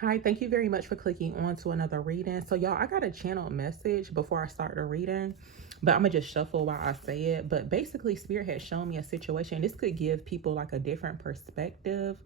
Hi, thank you very much for clicking on to another reading. So, y'all, I got a channel message before I start the reading, but I'm gonna just shuffle while I say it. But basically, Spirit had shown me a situation. This could give people like a different perspective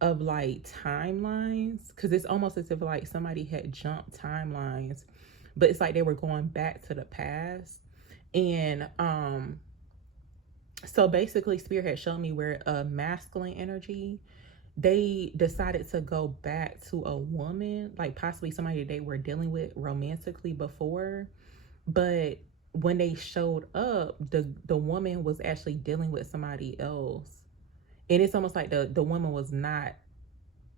of like timelines, because it's almost as if like somebody had jumped timelines, but it's like they were going back to the past. And so basically, Spirit had shown me where a masculine energy, they decided to go back to a woman, like possibly somebody they were dealing with romantically before. But when they showed up, the woman was actually dealing with somebody else. And it's almost like the woman was not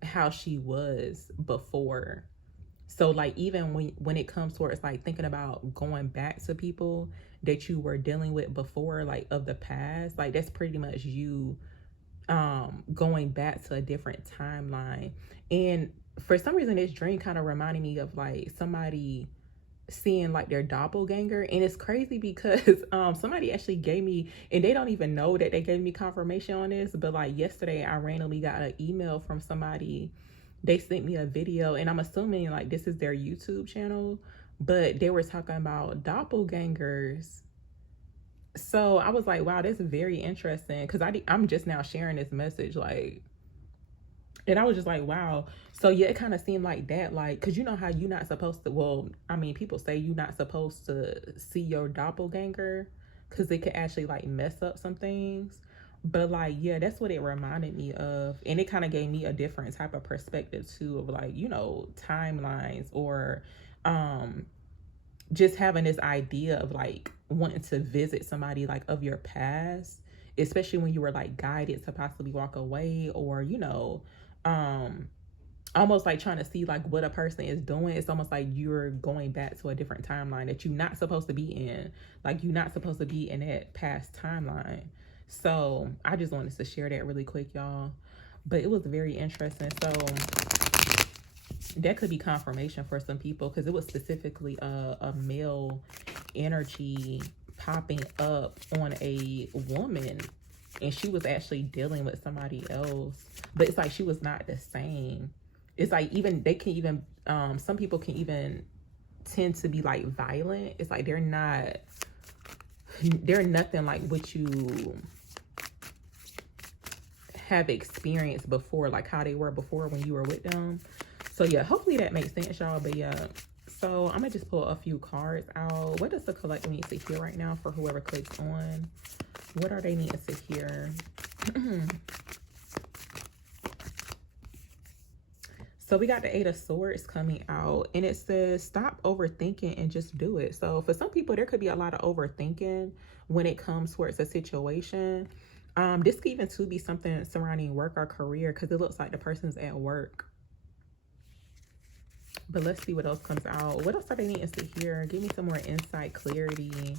how she was before. So like even when it comes towards like thinking about going back to people that you were dealing with before, like of the past, like that's pretty much you going back to a different timeline. And for some reason this dream kind of reminded me of like somebody seeing like their doppelganger. And it's crazy because somebody actually gave me, and they don't even know that they gave me confirmation on this, but like yesterday I randomly got an email from somebody. They sent me a video, and I'm assuming like this is their YouTube channel, but they were talking about doppelgangers. So I was like, wow, that's very interesting, because I'm just now sharing this message, like, and I was just like, wow. So yeah, it kind of seemed like that, like, because you know how you're not supposed to, well, I mean, people say you're not supposed to see your doppelganger because it could actually like mess up some things. But like, yeah, that's what it reminded me of. And it kind of gave me a different type of perspective too, of like, timelines, or um just having this idea of like wanting to visit somebody like of your past, especially when you were like guided to possibly walk away, or um almost like trying to see like what a person is doing. It's almost like you're going back to a different timeline that you're not supposed to be in. Like you're not supposed to be in that past timeline. So I just wanted to share that really quick, y'all. But it was very interesting. So that could be confirmation for some people, because it was specifically a male energy popping up on a woman, and she was actually dealing with somebody else, but it's like she was not the same. It's like even they can even some people can even tend to be like violent. It's like they're nothing like what you have experienced before, like how they were before when you were with them. So yeah, hopefully that makes sense, y'all. But yeah, so I'm gonna just pull a few cards out. What does the collector need to hear right now for whoever clicks on? What are they needing to hear? So we got the Eight of Swords coming out, and it says stop overthinking and just do it. So for some people, there could be a lot of overthinking when it comes towards a situation. This could even too be something surrounding work or career, because it looks like the person's at work. But let's see what else comes out. What else are they needing to hear? Give me some more insight, clarity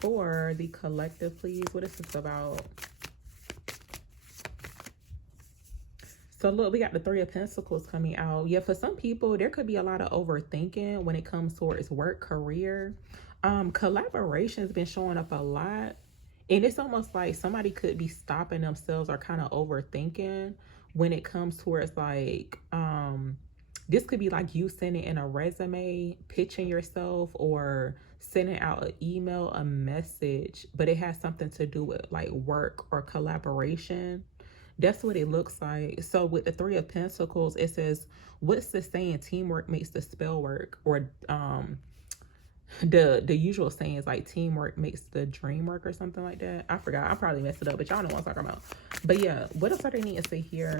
for the collective, please. What is this about? So look, we got the Three of Pentacles coming out. Yeah, for some people, there could be a lot of overthinking when it comes towards work, career. Collaboration's been showing up a lot. And it's almost like somebody could be stopping themselves or kind of overthinking when it comes towards like, this could be like you sending in a resume, pitching yourself, or sending out an email, a message, but it has something to do with like work or collaboration. That's what it looks like. So with the Three of Pentacles, it says, what's the saying? Teamwork makes the spell work. Or the usual saying is like teamwork makes the dream work, or something like that. I forgot. I probably messed it up, but y'all know what I'm talking about. But yeah, what else are they need to say here?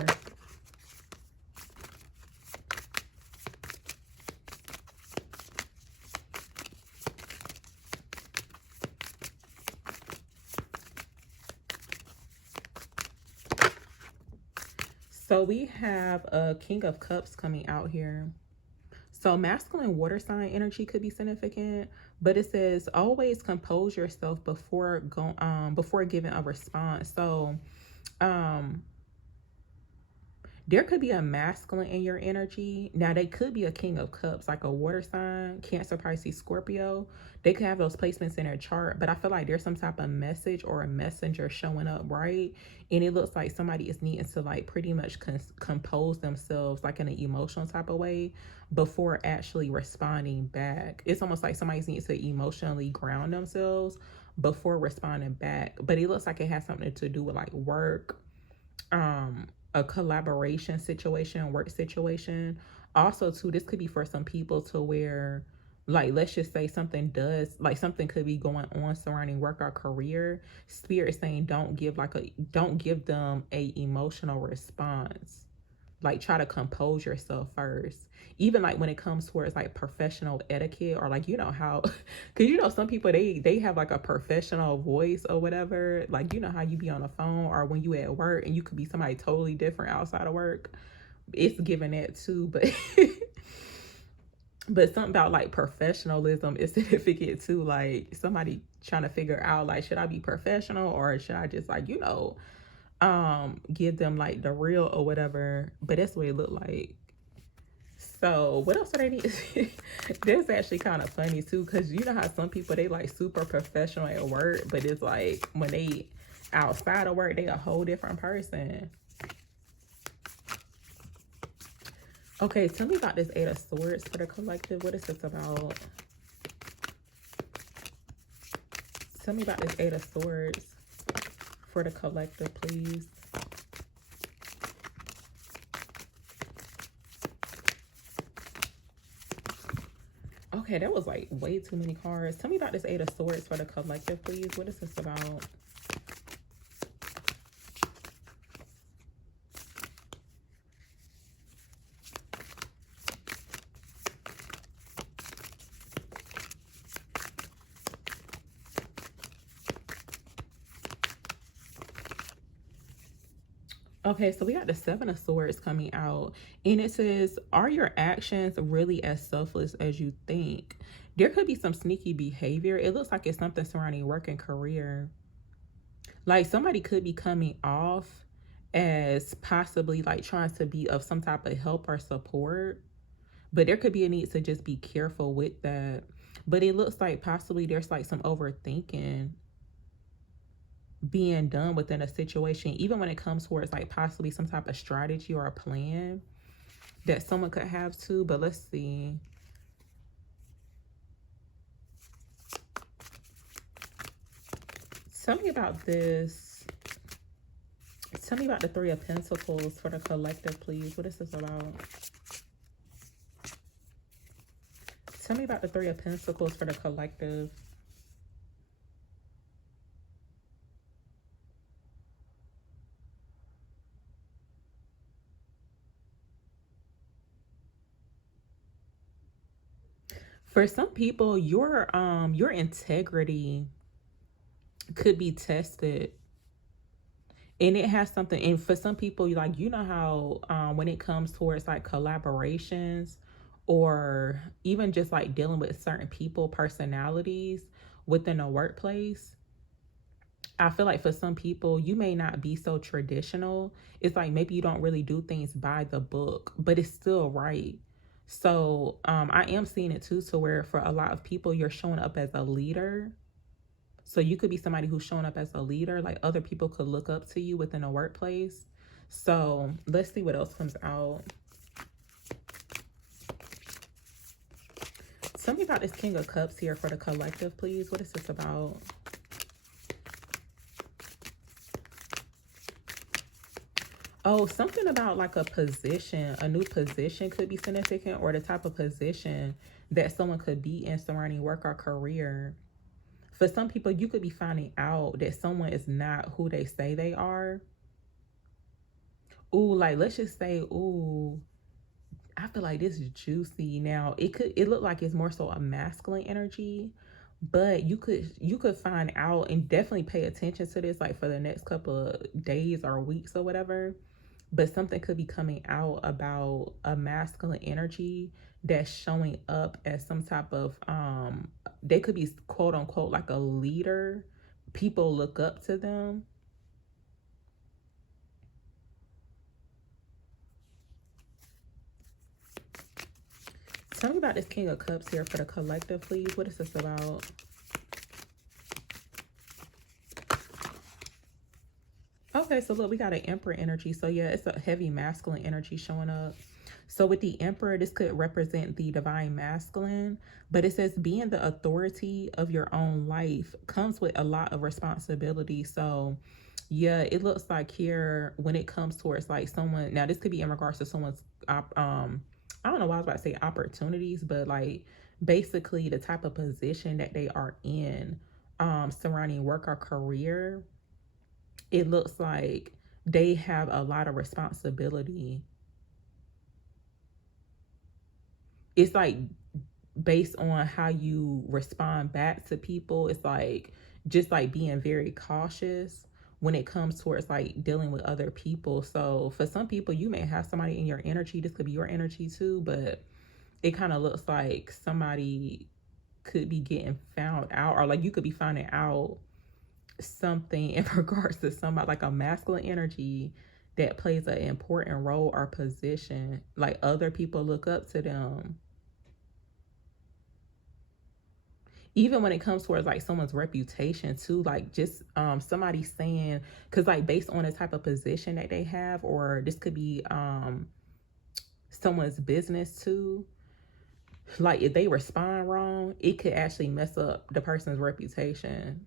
So we have a King of Cups coming out here. So masculine water sign energy could be significant, but it says always compose yourself before giving a response. So There could be a masculine in your energy. Now, they could be a king of cups, like a water sign, Cancer, Pisces, Scorpio. They could have those placements in their chart, but I feel like there's some type of message or a messenger showing up, right? And it looks like somebody is needing to like pretty much compose themselves like in an emotional type of way before actually responding back. It's almost like somebody's needs to emotionally ground themselves before responding back. But it looks like it has something to do with like work, a collaboration situation, work situation. Also too, this could be for some people to where, like, let's just say something does, like something could be going on surrounding work or career. Spirit is saying don't give them a emotional response. Like, try to compose yourself first. Even like when it comes towards like professional etiquette, or like, you know how because you know some people, they have like a professional voice or whatever. Like, you know how you be on the phone or when you at work and you could be somebody totally different outside of work. It's giving that too, but but something about like professionalism is significant too. Like, somebody trying to figure out, like, should I be professional or should I just, like, give them like the real or whatever. But that's what it looked like. So what else do they need? That's actually kind of funny too, because you know how some people, they like super professional at work, but it's like when they outside of work, they a whole different person. Okay, tell me about this Eight of Swords for the collective. What is this about? Tell me about this Eight of Swords for the collective, please. Okay, that was like way too many cards. Tell me about this Eight of Swords for the collective, please. What is this about? Okay, so we got the Seven of Swords coming out, and it says, are your actions really as selfless as you think? There could be some sneaky behavior. It looks like it's something surrounding work and career. Like, somebody could be coming off as possibly like trying to be of some type of help or support, but there could be a need to just be careful with that. But it looks like possibly there's like some overthinking being done within a situation, even when it comes towards like possibly some type of strategy or a plan that someone could have too. But let's see. Tell me about this. Tell me about the Three of Pentacles for the collective, please. What is this about? Tell me about the Three of Pentacles for the collective. For some people, your integrity could be tested, and it has something. And for some people, like, you know how when it comes towards like collaborations or even just like dealing with certain people, personalities within a workplace, I feel like for some people, you may not be so traditional. It's like maybe you don't really do things by the book, but it's still right. So I am seeing it too, to where for a lot of people, you're showing up as a leader. So you could be somebody who's showing up as a leader. Like, other people could look up to you within a workplace. So let's see what else comes out. Tell me about this King of Cups here for the collective, please. What is this about? Oh, something about like a position, a new position could be significant, or the type of position that someone could be in surrounding work or career. For some people, you could be finding out that someone is not who they say they are. Ooh, like, let's just say, ooh, I feel like this is juicy. Now, it look like it's more so a masculine energy, but you could find out, and definitely pay attention to this like for the next couple of days or weeks or whatever. But something could be coming out about a masculine energy that's showing up as some type of they could be quote unquote like a leader. People look up to them. Tell me about this King of Cups here for the collective, please. What is this about? Okay, so look, we got an Emperor energy. So yeah, it's a heavy masculine energy showing up. So with the Emperor, this could represent the divine masculine, but it says being the authority of your own life comes with a lot of responsibility. So yeah, it looks like here when it comes towards like someone, now this could be in regards to someone's, I don't know why I was about to say opportunities, but like basically the type of position that they are in, surrounding work or career. It looks like they have a lot of responsibility. It's like based on how you respond back to people. It's like just like being very cautious when it comes towards like dealing with other people. So for some people, you may have somebody in your energy. This could be your energy too, but it kind of looks like somebody could be getting found out, or like you could be finding out something in regards to somebody, like a masculine energy that plays an important role or position. Like other people look up to them. Even when it comes towards like someone's reputation too, like just somebody saying, because like based on the type of position that they have, or this could be someone's business too, like if they respond wrong, it could actually mess up the person's reputation.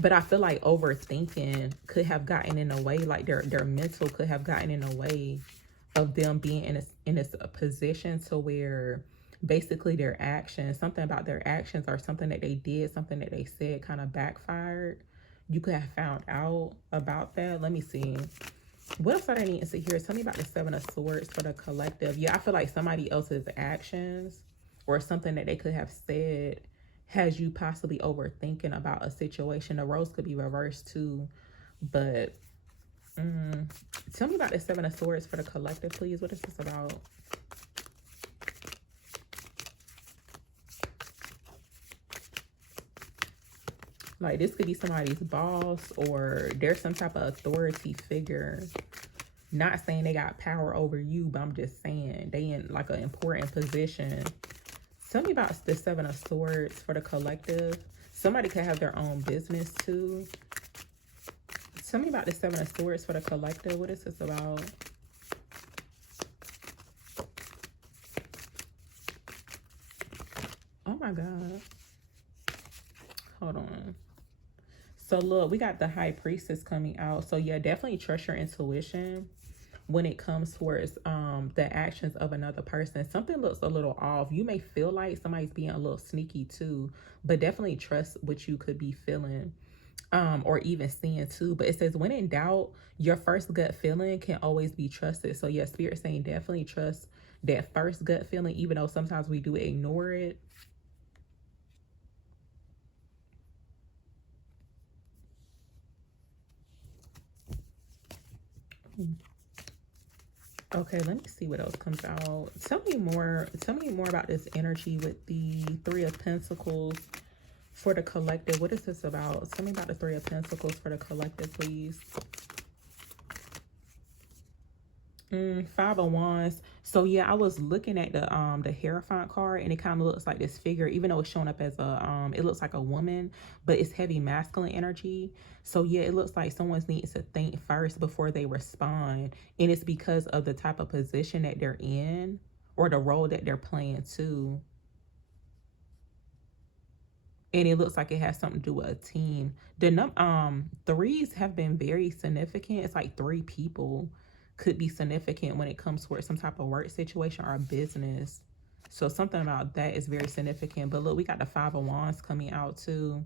But I feel like overthinking could have gotten in the way, like their mental could have gotten in the way of them being in a position to where basically their actions, something about their actions or something that they did, something that they said kind of backfired. You could have found out about that. Let me see. What else are they needing to hear? Tell me about the Seven of Swords for the collective. Yeah, I feel like somebody else's actions or something that they could have said has you possibly overthinking about a situation. The roles could be reversed too, but tell me about the Seven of Swords for the collective, please. What is this about? Like this could be somebody's boss, or there's some type of authority figure. Not saying they got power over you, but I'm just saying they in like an important position. Tell me about the Seven of Swords for the collective. Somebody could have their own business too. Tell me about the Seven of Swords for the collective. What is this about? Oh my God. Hold on. So look, we got the High Priestess coming out. So yeah, definitely trust your intuition when it comes towards the actions of another person. Something looks a little off. You may feel like somebody's being a little sneaky too, but definitely trust what you could be feeling or even seeing too. But it says when in doubt, your first gut feeling can always be trusted. So yeah, Spirit saying definitely trust that first gut feeling, even though sometimes we do ignore it. Okay, let me see what else comes out. Tell me more about this energy with the Three of Pentacles for the collective. What is this about? Tell me about the Three of Pentacles for the collective, please. Five of Wands. So yeah, I was looking at the Hierophant card, and it kind of looks like this figure, even though it's showing up as a it looks like a woman, but it's heavy masculine energy. So yeah, it looks like someone needs to think first before they respond, and it's because of the type of position that they're in or the role that they're playing too. And it looks like it has something to do with a team. The threes have been very significant. It's like three people could be significant when it comes towards some type of work situation or business. So something about that is very significant. But look, we got the Five of Wands coming out too.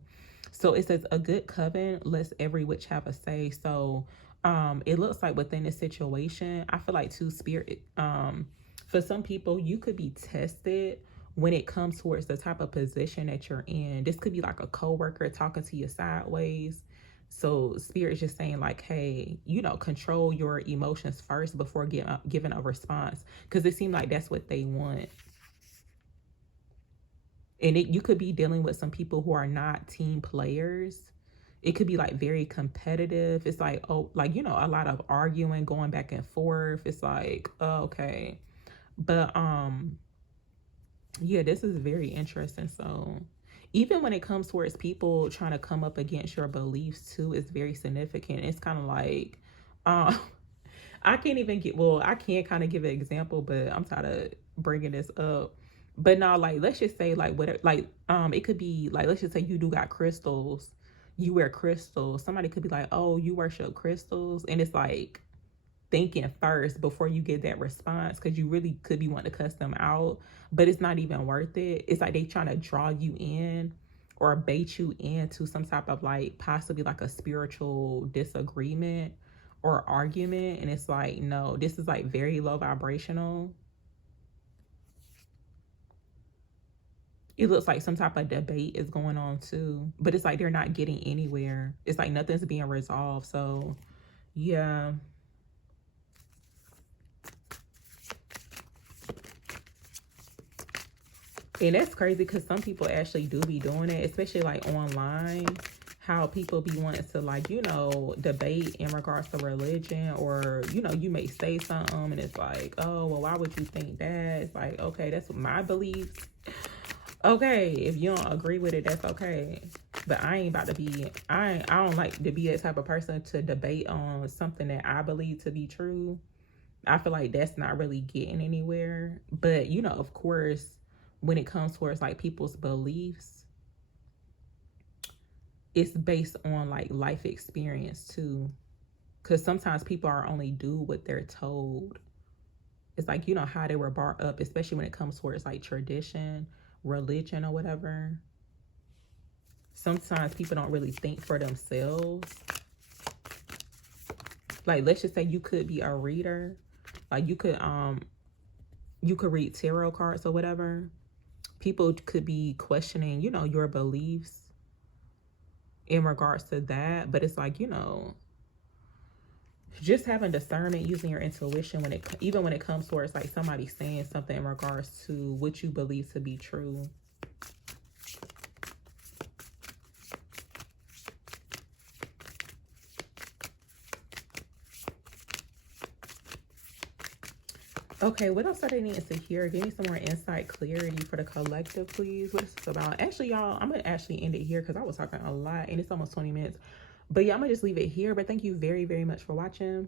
So it says a good coven lets every witch have a say. So it looks like within this situation, I feel like too, Spirit, for some people, you could be tested when it comes towards the type of position that you're in. This could be like a coworker talking to you sideways. So Spirit is just saying like, hey, you know, control your emotions first before giving a response, because it seems like that's what they want. And you could be dealing with some people who are not team players, It could be like very competitive. It's like, oh, like, you know, a lot of arguing, going back and forth. It's like, oh, okay. But yeah, this is very interesting. So even when it comes towards people trying to come up against your beliefs too, it's very significant. It's kind of like, um, I can't even get, well, I can kind of give an example, but I'm tired of bringing this up. But now, like, let's just say, like, what, like, it could be like, let's just say you do got crystals, you wear crystals. Somebody could be like, oh, you worship crystals, and it's like thinking first before you get that response, because you really could be wanting to cuss them out, but it's not even worth it. It's like they trying to draw you in or bait you into some type of like possibly like a spiritual disagreement or argument, and it's like, no, this is like very low vibrational. It looks like some type of debate is going on too, but it's like they're not getting anywhere. It's like nothing's being resolved. So yeah. And that's crazy because some people actually do be doing it, especially like online. How people be wanting to, like, you know, debate in regards to religion, or, you know, you may say something and it's like, oh, well, why would you think that? It's like, okay, that's my beliefs. Okay, if you don't agree with it, that's okay. But I ain't about to be, I don't like to be that type of person to debate on something that I believe to be true. I feel like that's not really getting anywhere. But, you know, of course, when it comes towards like people's beliefs, it's based on like life experience too. Because sometimes people are only do what they're told. It's like, you know, how they were brought up, especially when it comes towards like tradition, religion, or whatever. Sometimes people don't really think for themselves. Like, let's just say you could be a reader. Like, you could read tarot cards or whatever. People could be questioning, you know, your beliefs in regards to that. But it's like, you know, just having discernment, using your intuition when it, even when it comes towards like somebody saying something in regards to what you believe to be true. Okay, what else are they needing to hear? Give me some more insight, clarity for the collective, please. What is this about? Actually, y'all, I'm going to actually end it here because I was talking a lot and it's almost 20 minutes. But yeah, I'm going to just leave it here. But thank you very, very much for watching.